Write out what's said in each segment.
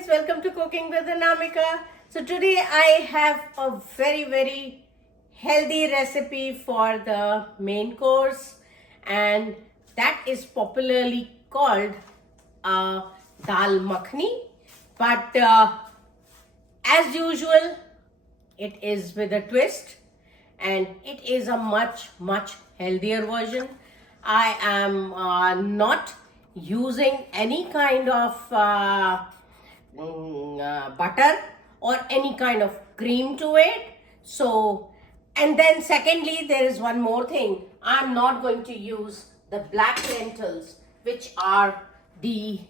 guys, welcome to Cooking with Anamika. So today I have a very healthy recipe for the main course, and that is popularly called dal makhani, but as usual it is with a twist, and it is a much healthier version. I am not using any kind of butter or any kind of cream to it. So, and then secondly, there is one more thing. I'm not going to use the black lentils, which are the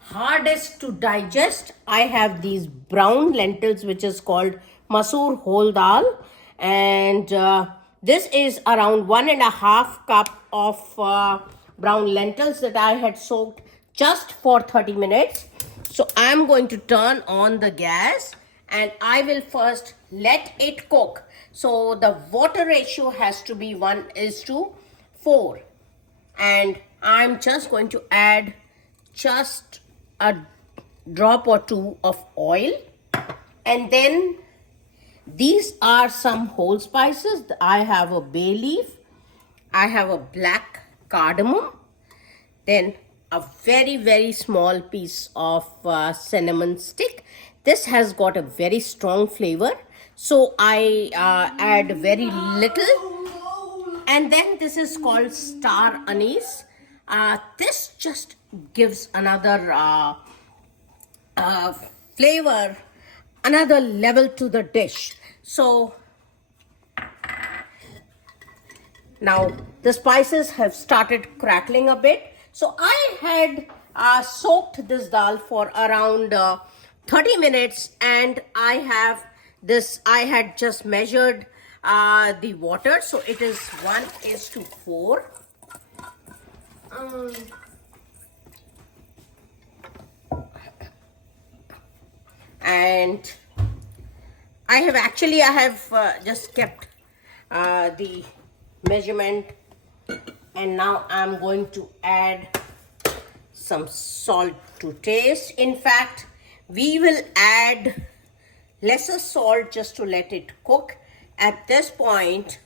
hardest to digest. I have these brown lentils, which is called masoor whole dal, and this is around 1.5 cup of brown lentils that I had soaked just for 30 minutes. So I'm going to turn on the gas and I will first let it cook. So the water ratio has to be 1:4, and I'm just going to add just a drop or two of oil, and then these are some whole spices. I have a bay leaf, I have a black cardamom, then a very small piece of cinnamon stick. This has got a very strong flavor, so I add very little. And then this is called star anise. This just gives another flavor, another level to the dish. So now the spices have started crackling a bit. So I had soaked this dal for around 30 minutes, and I had just measured the water. So it is 1:4. And I have just kept the measurement, and now I'm going to add some salt to taste. In fact, we will add lesser salt just to let it cook at this point,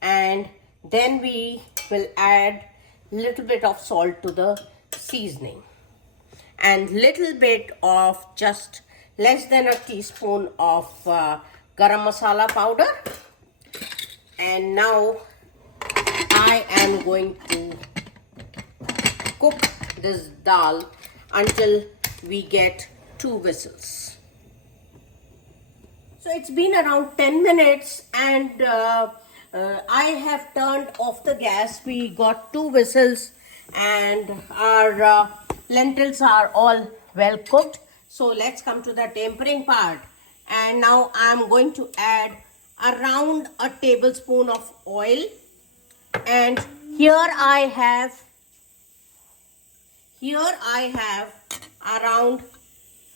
and then we will add little bit of salt to the seasoning and little bit of just less than a teaspoon of garam masala powder. And now I am going to cook this dal until we get 2 whistles. So it's been around 10 minutes, and I have turned off the gas. We got 2 whistles, and our lentils are all well cooked. So let's come to the tempering part. And now I'm going to add around a tablespoon of oil, and here I have around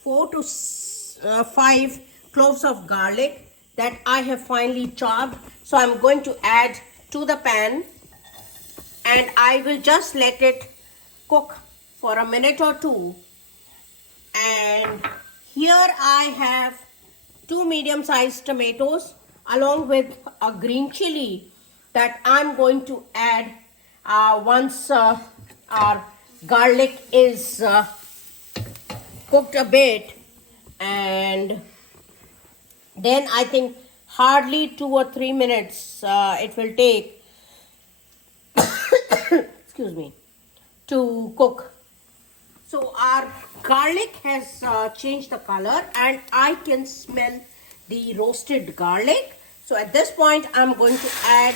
4 to 5 cloves of garlic that I have finely chopped. So I'm going to add to the pan, and I will just let it cook for a minute or two. And here I have 2 medium-sized tomatoes along with a green chili that I'm going to add once our garlic is cooked a bit. And then I think hardly 2 or 3 minutes it will take excuse me, to cook. So our garlic has changed the color, and I can smell the roasted garlic. So at this point I'm going to add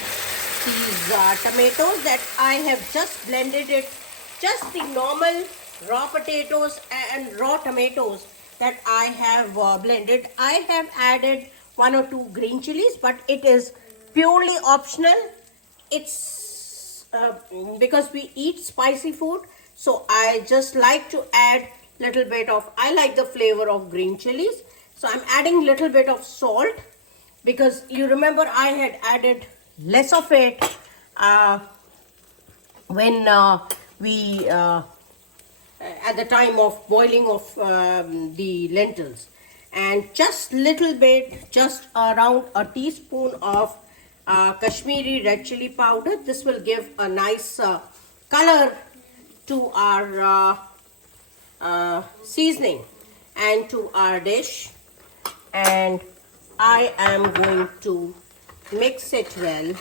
these tomatoes that I have just blended it, just the normal raw potatoes and raw tomatoes that I have blended. I have added 1 or 2 green chilies, but it is purely optional. It's because we eat spicy food, so I just like to add little bit of, I like the flavor of green chilies. So I'm adding little bit of salt, because you remember I had added less of it when we at the time of boiling of the lentils. And just little bit, just around a teaspoon of Kashmiri red chili powder. This will give a nice color to our seasoning and to our dish. And I am going to mix it well,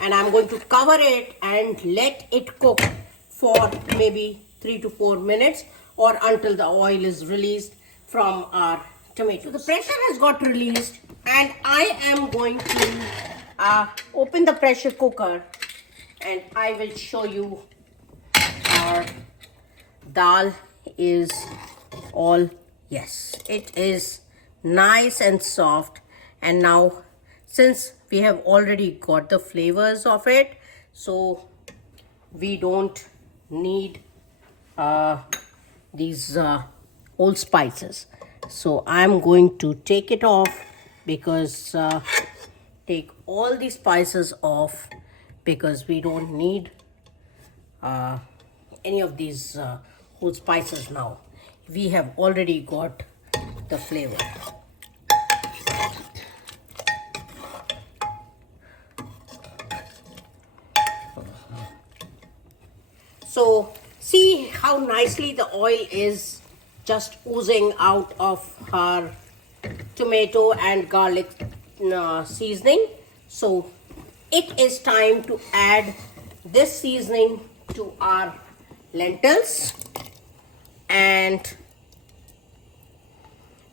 and I'm going to cover it and let it cook for maybe 3 to 4 minutes or until the oil is released from our tomatoes. So the pressure has got released, and I am going to open the pressure cooker, and I will show you our dal is all, yes, it is nice and soft. And now, since we have already got the flavors of it, so we don't need these whole spices. So I'm going to take it off, because take all the spices off, because we don't need any of these whole spices now. We have already got the flavor. So see how nicely the oil is just oozing out of our tomato and garlic seasoning. So it is time to add this seasoning to our lentils, and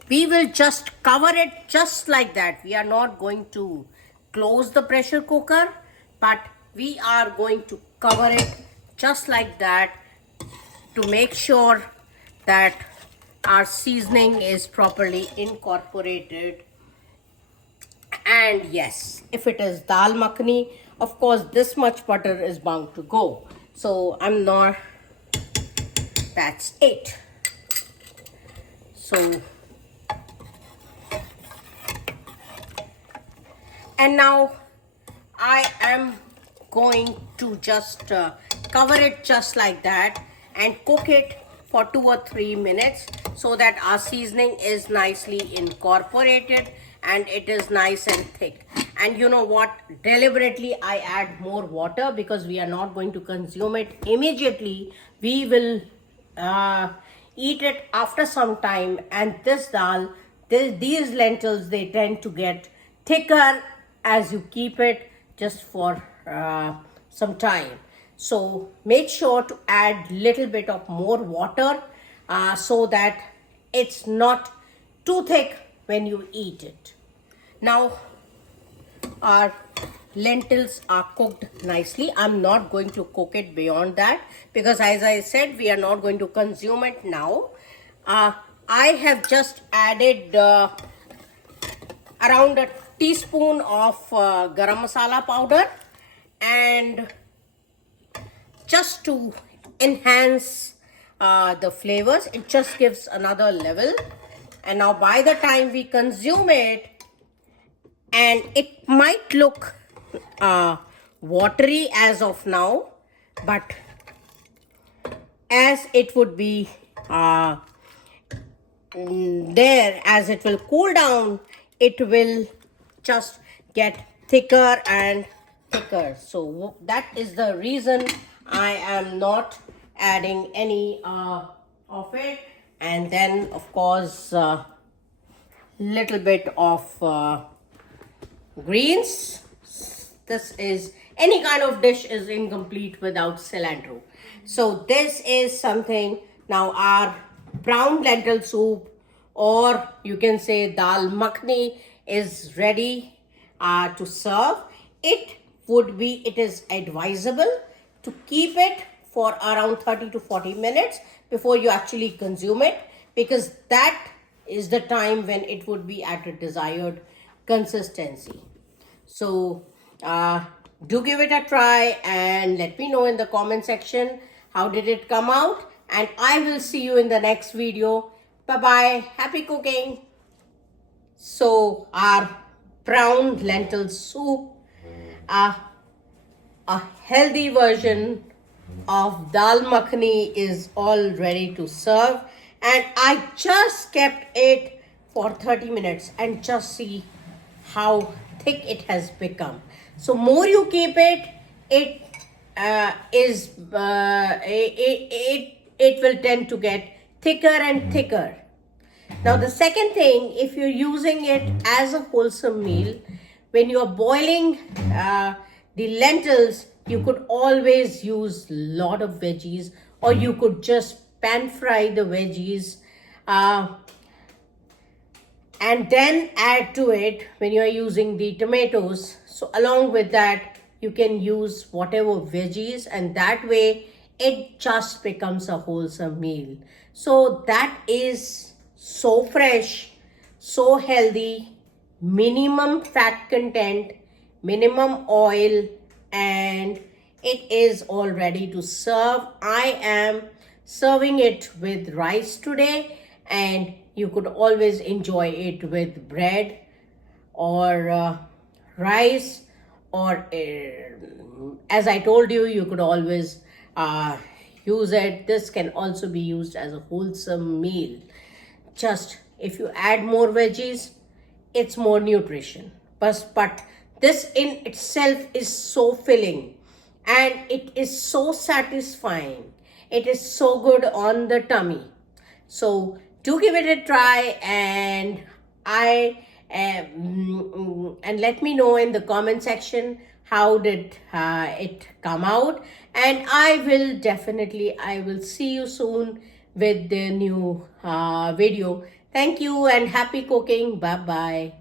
we will just cover it just like that. We are not going to close the pressure cooker, but we are going to cover it just like that to make sure that our seasoning is properly incorporated. And yes, if it is dal makhani, of course this much butter is bound to go. So I'm not, that's it. So, and now I am going to just cover it just like that and cook it for 2 or 3 minutes, so that our seasoning is nicely incorporated and it is nice and thick. And you know what, deliberately I add more water, because we are not going to consume it immediately. We will eat it after some time. And this dal, these lentils, they tend to get thicker as you keep it just for some time. So make sure to add little bit of more water so that it's not too thick when you eat it. Now our lentils are cooked nicely. I'm not going to cook it beyond that, because as I said, we are not going to consume it now. I have just added around a teaspoon of garam masala powder, and just to enhance the flavors, it just gives another level. And now by the time we consume it, and it might look watery as of now, but as it would be there, as it will cool down, it will just get thicker and thicker. So that is the reason I am not adding any of it. And then of course little bit of greens. This is, any kind of dish is incomplete without cilantro. So this is something. Now our brown lentil soup, or you can say dal makhani, is ready to serve. It is advisable to keep it for around 30 to 40 minutes before you actually consume it, because that is the time when it would be at a desired consistency. So do give it a try and let me know in the comment section how did it come out, and I will see you in the next video. Bye bye, happy cooking. So our brown lentil soup, a healthy version of dal makhani is all ready to serve, and I just kept it for 30 minutes and just see how thick it has become. So more you keep it, it it will tend to get thicker and thicker. Now, the second thing, if you're using it as a wholesome meal, when you're boiling the lentils, you could always use a lot of veggies, or you could just pan fry the veggies and then add to it when you are using the tomatoes. So, along with that, you can use whatever veggies, and that way it just becomes a wholesome meal. So, that is so fresh, so healthy, minimum fat content, minimum oil, and it is all ready to serve. I am serving it with rice today, and you could always enjoy it with bread or rice, or as I told you, you could always use it. This can also be used as a wholesome meal. Just if you add more veggies, it's more nutrition. But this in itself is so filling, and it is so satisfying. It is so good on the tummy. So do give it a try, and and let me know in the comment section how did it come out, and I will see you soon with the new video. Thank you and happy cooking. Bye bye.